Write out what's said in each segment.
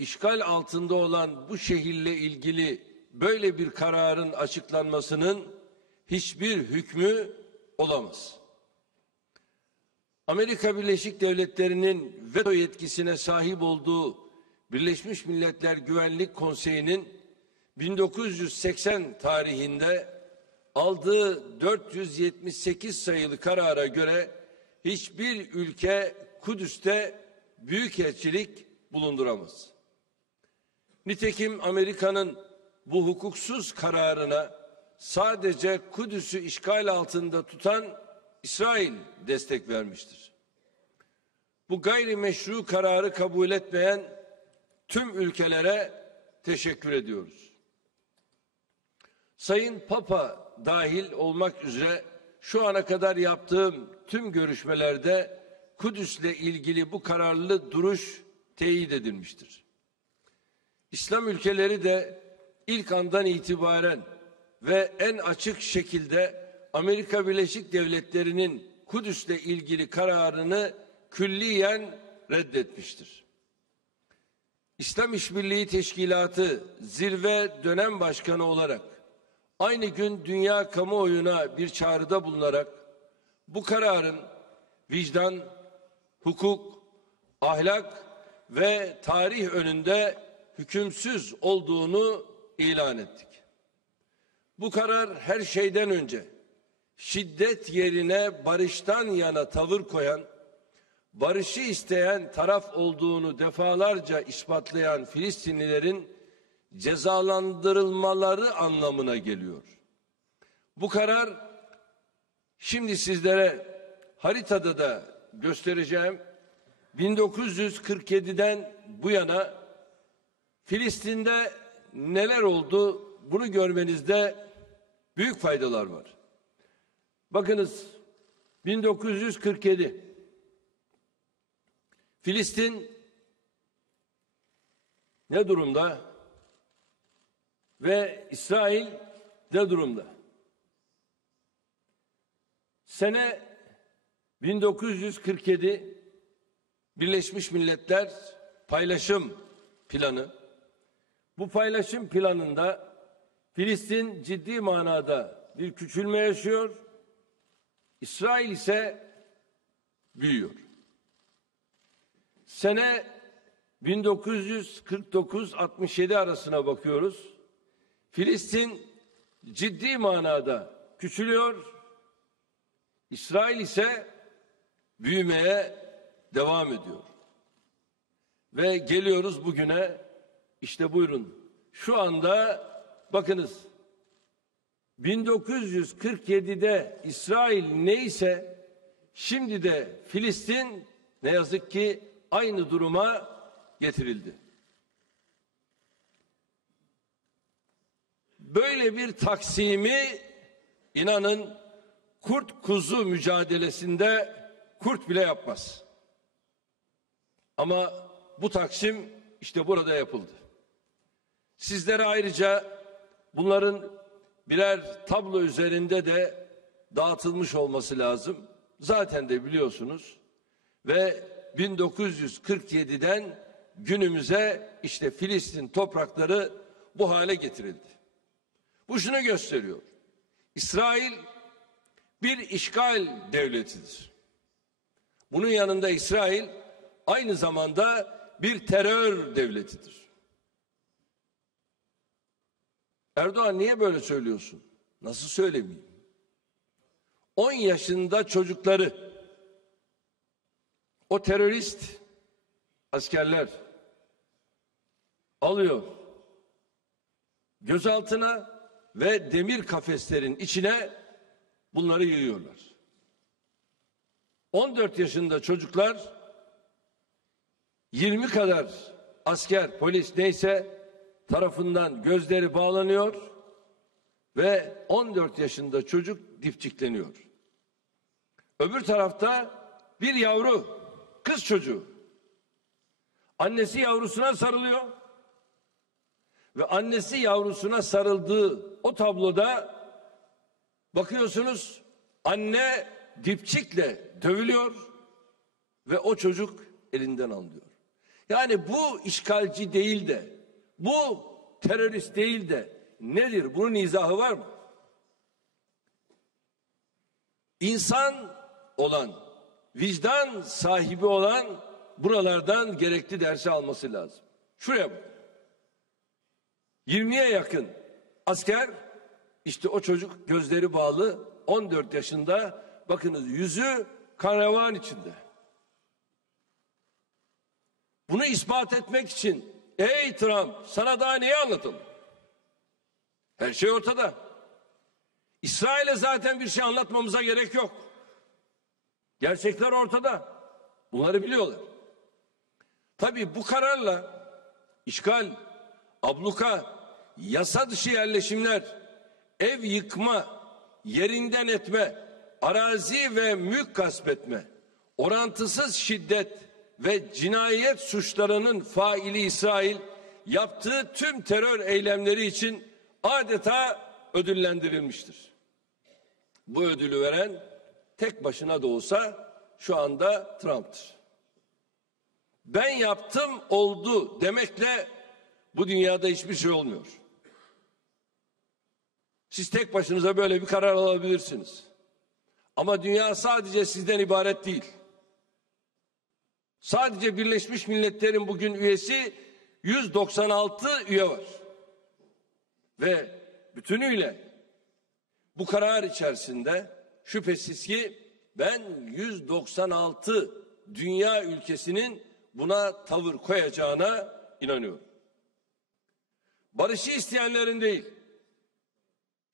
işgal altında olan bu şehirle ilgili böyle bir kararın açıklanmasının hiçbir hükmü olamaz. Amerika Birleşik Devletleri'nin veto yetkisine sahip olduğu Birleşmiş Milletler Güvenlik Konseyi'nin 1980 tarihinde aldığı 478 sayılı karara göre hiçbir ülke Kudüs'te büyükelçilik bulunduramaz. Nitekim Amerika'nın bu hukuksuz kararına sadece Kudüs'ü işgal altında tutan İsrail destek vermiştir. Bu gayrimeşru kararı kabul etmeyen tüm ülkelere teşekkür ediyoruz. Sayın Papa dahil olmak üzere şu ana kadar yaptığım tüm görüşmelerde Kudüs'le ilgili bu kararlı duruş teyit edilmiştir. İslam ülkeleri de ilk andan itibaren ve en açık şekilde Amerika Birleşik Devletleri'nin Kudüs'le ilgili kararını külliyen reddetmiştir. İslam İşbirliği Teşkilatı Zirve Dönem Başkanı olarak aynı gün dünya kamuoyuna bir çağrıda bulunarak bu kararın vicdan, hukuk, ahlak ve tarih önünde hükümsüz olduğunu ilan ettik. Bu karar her şeyden önce şiddet yerine barıştan yana tavır koyan, barışı isteyen taraf olduğunu defalarca ispatlayan Filistinlilerin cezalandırılmaları anlamına geliyor. Bu karar şimdi sizlere haritada da göstereceğim 1947'den bu yana Filistin'de neler oldu bunu görmenizde büyük faydalar var. Bakınız 1947 Filistin ne durumda ve İsrail ne durumda? Sene 1947 Birleşmiş Milletler Paylaşım Planı. Bu paylaşım planında Filistin ciddi manada bir küçülme yaşıyor. İsrail ise büyüyor. Sene 1949-67 arasına bakıyoruz. Filistin ciddi manada küçülüyor. İsrail ise büyümeye devam ediyor. Ve geliyoruz bugüne. İşte buyurun. Şu anda bakınız 1947'de İsrail neyse şimdi de Filistin ne yazık ki aynı duruma getirildi. Böyle bir taksimi inanın kurt kuzu mücadelesinde kurt bile yapmaz. Ama bu taksim işte burada yapıldı. Sizlere ayrıca bunların birer tablo üzerinde de dağıtılmış olması lazım. Zaten de biliyorsunuz ve 1947'den günümüze işte Filistin toprakları bu hale getirildi. Bu şunu gösteriyor. İsrail bir işgal devletidir. Bunun yanında İsrail aynı zamanda bir terör devletidir. Erdoğan niye böyle söylüyorsun? Nasıl söylemeyeyim? 10 yaşında çocukları o terörist askerler alıyor, gözaltına ve demir kafeslerin içine bunları yığıyorlar. 14 yaşında çocuklar 20 kadar asker, polis neyse tarafından gözleri bağlanıyor ve 14 yaşında çocuk dipçikleniyor. Öbür tarafta bir yavru, kız çocuğu. Annesi yavrusuna sarılıyor ve annesi yavrusuna sarıldığı o tabloda bakıyorsunuz anne dipçikle dövülüyor ve o çocuk elinden alınıyor. Yani bu işgalci değil de, bu terörist değil de nedir? Bunun izahı var mı? İnsan olan, vicdan sahibi olan buralardan gerekli dersi alması lazım. Şuraya bak. 20'ye yakın asker, işte o çocuk gözleri bağlı, 14 yaşında, bakınız yüzü kan revan içinde. Bunu ispat etmek için ey Trump, sana daha neyi anlatalım? Her şey ortada. İsrail'e zaten bir şey anlatmamıza gerek yok. Gerçekler ortada. Bunları biliyorlar. Tabii bu kararla işgal, abluka, yasa dışı yerleşimler, ev yıkma, yerinden etme, arazi ve mülk gasp etme, orantısız şiddet ve cinayet suçlarının faili İsrail yaptığı tüm terör eylemleri için adeta ödüllendirilmiştir. Bu ödülü veren tek başına da olsa şu anda Trump'tır. Ben yaptım oldu demekle bu dünyada hiçbir şey olmuyor. Siz tek başınıza böyle bir karar alabilirsiniz. Ama dünya sadece sizden ibaret değil. Sadece Birleşmiş Milletler'in bugün üyesi 196 üye var. Ve bütünüyle bu karar içerisinde şüphesiz ki ben 196 dünya ülkesinin buna tavır koyacağına inanıyorum. Barışı isteyenlerin değil.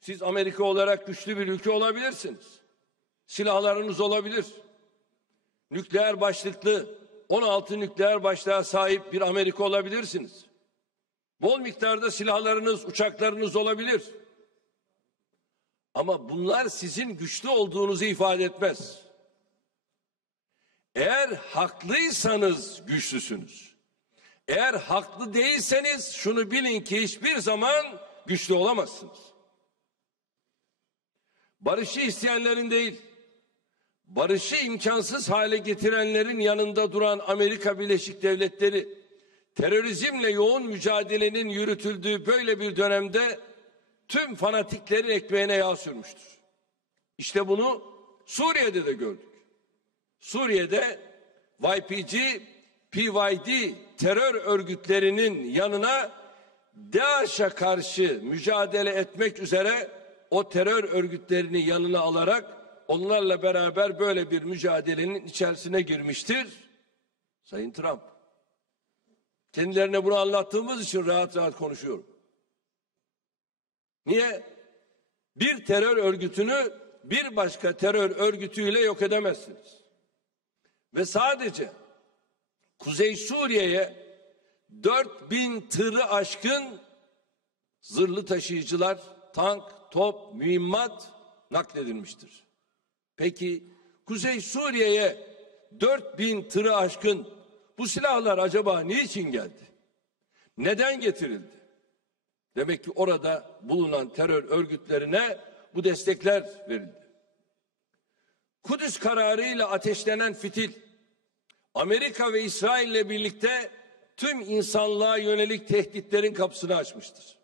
Siz Amerika olarak güçlü bir ülke olabilirsiniz. Silahlarınız olabilir. Nükleer başlıklı 16 nükleer başlığa sahip bir Amerika olabilirsiniz. Bol miktarda silahlarınız, uçaklarınız olabilir. Ama bunlar sizin güçlü olduğunuzu ifade etmez. Eğer haklıysanız güçlüsünüz. Eğer haklı değilseniz şunu bilin ki hiçbir zaman güçlü olamazsınız. Barışı isteyenlerin değil, barışı imkansız hale getirenlerin yanında duran Amerika Birleşik Devletleri, terörizmle yoğun mücadelenin yürütüldüğü böyle bir dönemde tüm fanatiklerin ekmeğine yağ sürmüştür. İşte bunu Suriye'de de gördük. Suriye'de YPG, PYD terör örgütlerinin yanına DAEŞ'e karşı mücadele etmek üzere o terör örgütlerini yanına alarak onlarla beraber böyle bir mücadelenin içerisine girmiştir Sayın Trump. Kendilerine bunu anlattığımız için rahat rahat konuşuyorum. Niye? Bir terör örgütünü bir başka terör örgütüyle yok edemezsiniz. Ve sadece Kuzey Suriye'ye 4000 tırı aşkın zırhlı taşıyıcılar, tank, top, mühimmat nakledilmiştir. Peki Kuzey Suriye'ye 4000 tırı aşkın bu silahlar acaba niçin geldi? Neden getirildi? Demek ki orada bulunan terör örgütlerine bu destekler verildi. Kudüs kararıyla ateşlenen fitil, Amerika ve İsrail ile birlikte tüm insanlığa yönelik tehditlerin kapısını açmıştır.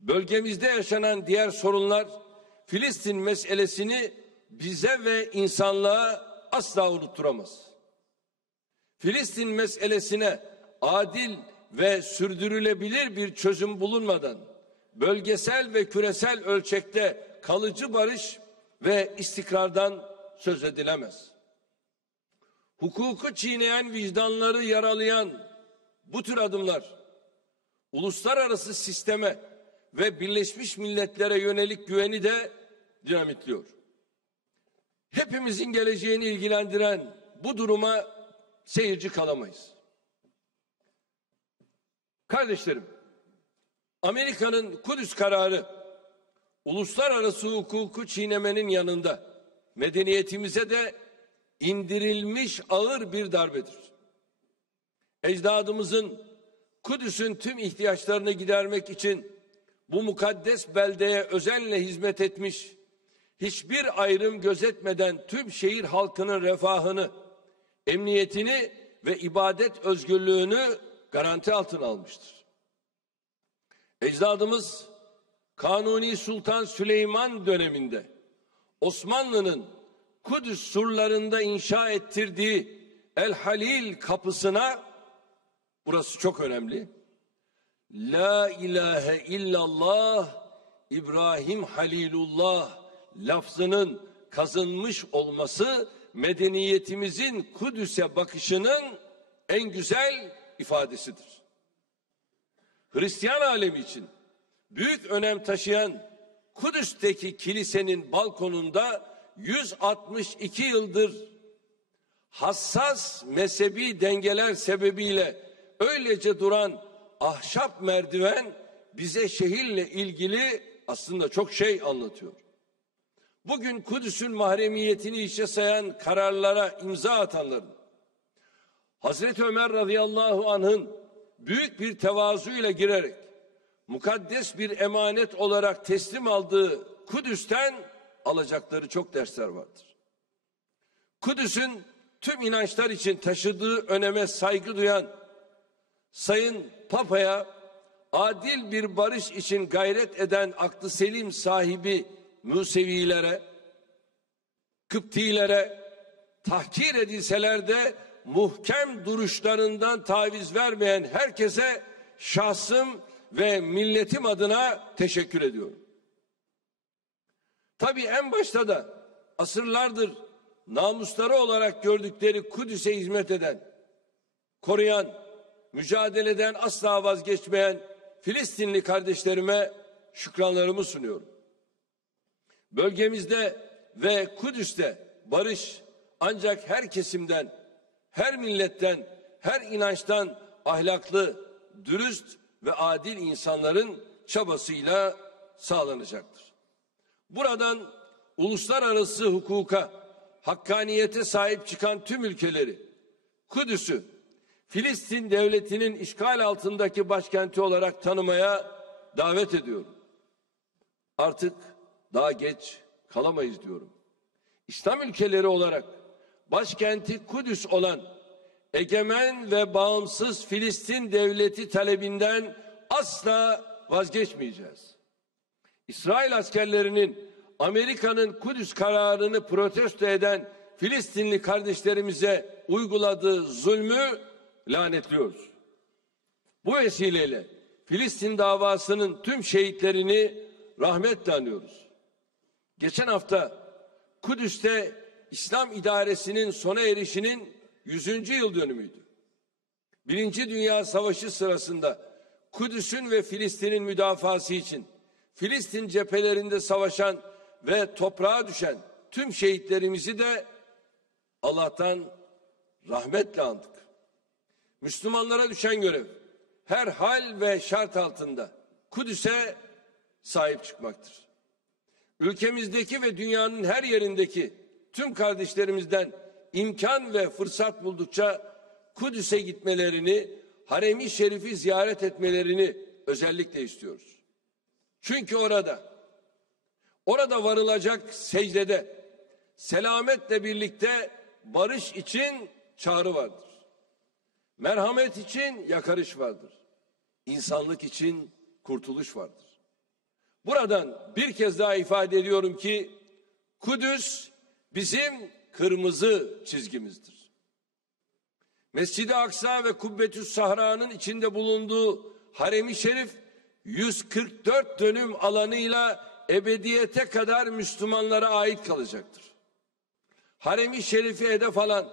Bölgemizde yaşanan diğer sorunlar, Filistin meselesini bize ve insanlığa asla unutturamaz. Filistin meselesine adil ve sürdürülebilir bir çözüm bulunmadan bölgesel ve küresel ölçekte kalıcı barış ve istikrardan söz edilemez. Hukuku çiğneyen, vicdanları yaralayan bu tür adımlar uluslararası sisteme ve Birleşmiş Milletler'e yönelik güveni de dinamitliyor. Hepimizin geleceğini ilgilendiren bu duruma seyirci kalamayız. Kardeşlerim, Amerika'nın Kudüs kararı uluslararası hukuku çiğnemenin yanında medeniyetimize de indirilmiş ağır bir darbedir. Ecdadımızın Kudüs'ün tüm ihtiyaçlarını gidermek için bu mukaddes beldeye özenle hizmet etmiş, hiçbir ayrım gözetmeden tüm şehir halkının refahını, emniyetini ve ibadet özgürlüğünü garanti altına almıştır. Ecdadımız Kanuni Sultan Süleyman döneminde Osmanlı'nın Kudüs surlarında inşa ettirdiği El Halil kapısına, burası çok önemli, La ilahe illallah İbrahim Halilullah lafzının kazınmış olması medeniyetimizin Kudüs'e bakışının en güzel ifadesidir. Hristiyan alemi için büyük önem taşıyan Kudüs'teki kilisenin balkonunda 162 yıldır hassas mezhebi dengeler sebebiyle öylece duran ahşap merdiven bize şehirle ilgili aslında çok şey anlatıyor. Bugün Kudüs'ün mahremiyetini hiçe sayan kararlara imza atanların, Hazreti Ömer radıyallahu anh'ın büyük bir tevazuyla girerek mukaddes bir emanet olarak teslim aldığı Kudüs'ten alacakları çok dersler vardır. Kudüs'ün tüm inançlar için taşıdığı öneme saygı duyan Sayın Papa'ya, adil bir barış için gayret eden aklı selim sahibi Musevilere, Kıptilere tahkir edilseler de muhkem duruşlarından taviz vermeyen herkese şahsım ve milletim adına teşekkür ediyorum. Tabii en başta da asırlardır namusları olarak gördükleri Kudüs'e hizmet eden, koruyan, mücadeleden asla vazgeçmeyen Filistinli kardeşlerime şükranlarımı sunuyorum. Bölgemizde ve Kudüs'te barış ancak her kesimden, her milletten, her inançtan ahlaklı, dürüst ve adil insanların çabasıyla sağlanacaktır. Buradan uluslararası hukuka, hakkaniyete sahip çıkan tüm ülkeleri, Kudüs'ü Filistin devletinin işgal altındaki başkenti olarak tanımaya davet ediyorum. Artık daha geç kalamayız diyorum. İslam ülkeleri olarak başkenti Kudüs olan egemen ve bağımsız Filistin devleti talebinden asla vazgeçmeyeceğiz. İsrail askerlerinin Amerika'nın Kudüs kararını protesto eden Filistinli kardeşlerimize uyguladığı zulmü lanetliyoruz. Bu vesileyle Filistin davasının tüm şehitlerini rahmetle anıyoruz. Geçen hafta Kudüs'te İslam idaresinin sona erişinin 100. yıl dönümüydü. Birinci Dünya Savaşı sırasında Kudüs'ün ve Filistin'in müdafası için Filistin cephelerinde savaşan ve toprağa düşen tüm şehitlerimizi de Allah'tan rahmetle andık. Müslümanlara düşen görev her hal ve şart altında Kudüs'e sahip çıkmaktır. Ülkemizdeki ve dünyanın her yerindeki tüm kardeşlerimizden imkan ve fırsat buldukça Kudüs'e gitmelerini, Harem-i Şerif'i ziyaret etmelerini özellikle istiyoruz. Çünkü orada varılacak secdede selametle birlikte barış için çağrı vardır. Merhamet için yakarış vardır. İnsanlık için kurtuluş vardır. Buradan bir kez daha ifade ediyorum ki Kudüs bizim kırmızı çizgimizdir. Mescid-i Aksa ve Kubbetü's Sahra'nın içinde bulunduğu Harem-i Şerif 144 dönüm alanıyla ebediyete kadar Müslümanlara ait kalacaktır. Harem-i Şerif'i hedef alan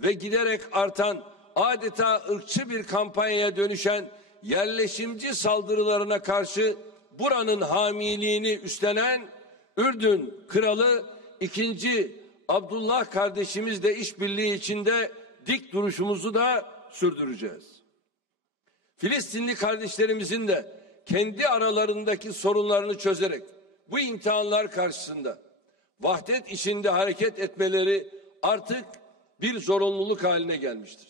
ve giderek artan, adeta ırkçı bir kampanyaya dönüşen yerleşimci saldırılarına karşı buranın hamiliğini üstlenen Ürdün Kralı 2. Abdullah kardeşimizle işbirliği içinde dik duruşumuzu da sürdüreceğiz. Filistinli kardeşlerimizin de kendi aralarındaki sorunlarını çözerek bu imtihanlar karşısında vahdet içinde hareket etmeleri artık bir zorunluluk haline gelmiştir.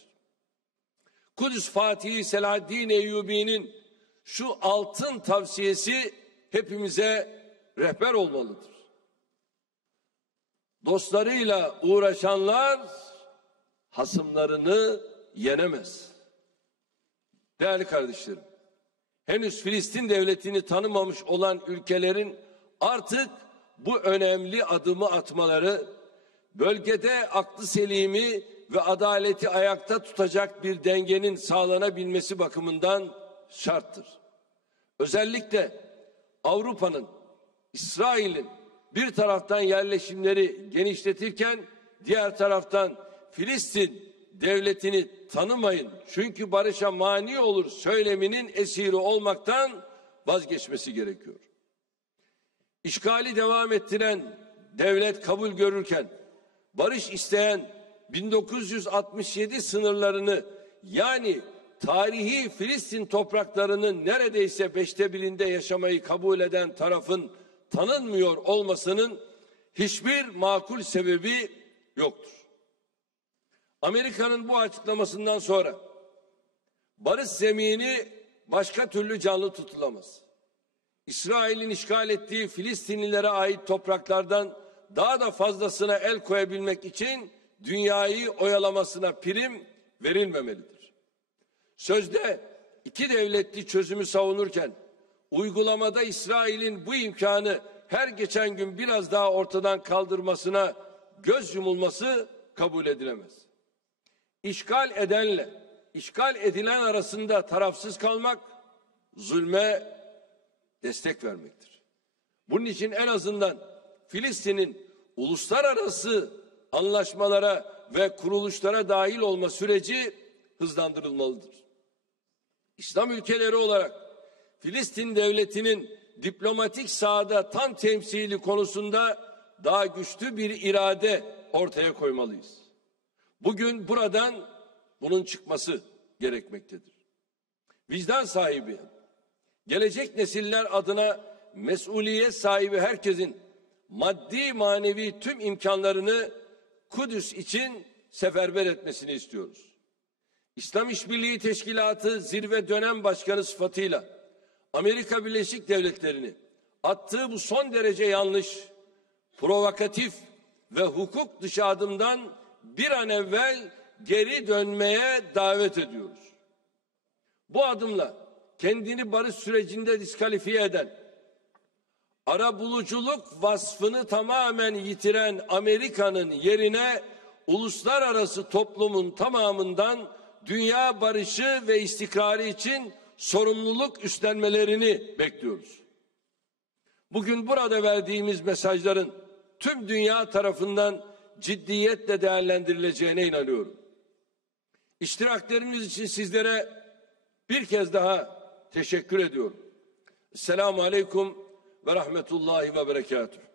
Kudüs Fatihi Selahaddin Eyyubi'nin şu altın tavsiyesi hepimize rehber olmalıdır. Dostlarıyla uğraşanlar hasımlarını yenemez. Değerli kardeşlerim, henüz Filistin devletini tanımamış olan ülkelerin artık bu önemli adımı atmaları, bölgede aklı selimi ve adaleti ayakta tutacak bir dengenin sağlanabilmesi bakımından şarttır. Özellikle Avrupa'nın, İsrail'in bir taraftan yerleşimleri genişletirken diğer taraftan Filistin devletini tanımayın çünkü barışa mani olur söyleminin esiri olmaktan vazgeçmesi gerekiyor. İşgali devam ettiren devlet kabul görürken barış isteyen 1967 sınırlarını yani tarihi Filistin topraklarının neredeyse 1/5'inde yaşamayı kabul eden tarafın tanınmıyor olmasının hiçbir makul sebebi yoktur. Amerika'nın bu açıklamasından sonra barış zemini başka türlü canlı tutulamaz. İsrail'in işgal ettiği Filistinlilere ait topraklardan daha da fazlasına el koyabilmek için dünyayı oyalamasına prim verilmemelidir. Sözde iki devletli çözümü savunurken uygulamada İsrail'in bu imkanı her geçen gün biraz daha ortadan kaldırmasına göz yumulması kabul edilemez. İşgal edenle işgal edilen arasında tarafsız kalmak zulme destek vermektir. Bunun için en azından Filistin'in uluslararası anlaşmalara ve kuruluşlara dahil olma süreci hızlandırılmalıdır. İslam ülkeleri olarak Filistin devletinin diplomatik sahada tam temsili konusunda daha güçlü bir irade ortaya koymalıyız. Bugün buradan bunun çıkması gerekmektedir. Vicdan sahibi, gelecek nesiller adına mesuliyet sahibi herkesin maddi manevi tüm imkanlarını Kudüs için seferber etmesini istiyoruz. İslam İşbirliği Teşkilatı Zirve Dönem Başkanı sıfatıyla Amerika Birleşik Devletleri'ni attığı bu son derece yanlış, provokatif ve hukuk dışı adımdan bir an evvel geri dönmeye davet ediyoruz. Bu adımla kendini barış sürecinde diskalifiye eden, arabuluculuk vasfını tamamen yitiren Amerika'nın yerine uluslararası toplumun tamamından dünya barışı ve istikrarı için sorumluluk üstlenmelerini bekliyoruz. Bugün burada verdiğimiz mesajların tüm dünya tarafından ciddiyetle değerlendirileceğine inanıyorum. İştirakleriniz için sizlere bir kez daha teşekkür ediyorum. Esselamu Aleyküm ve Rahmetullahi ve Berekatuhu.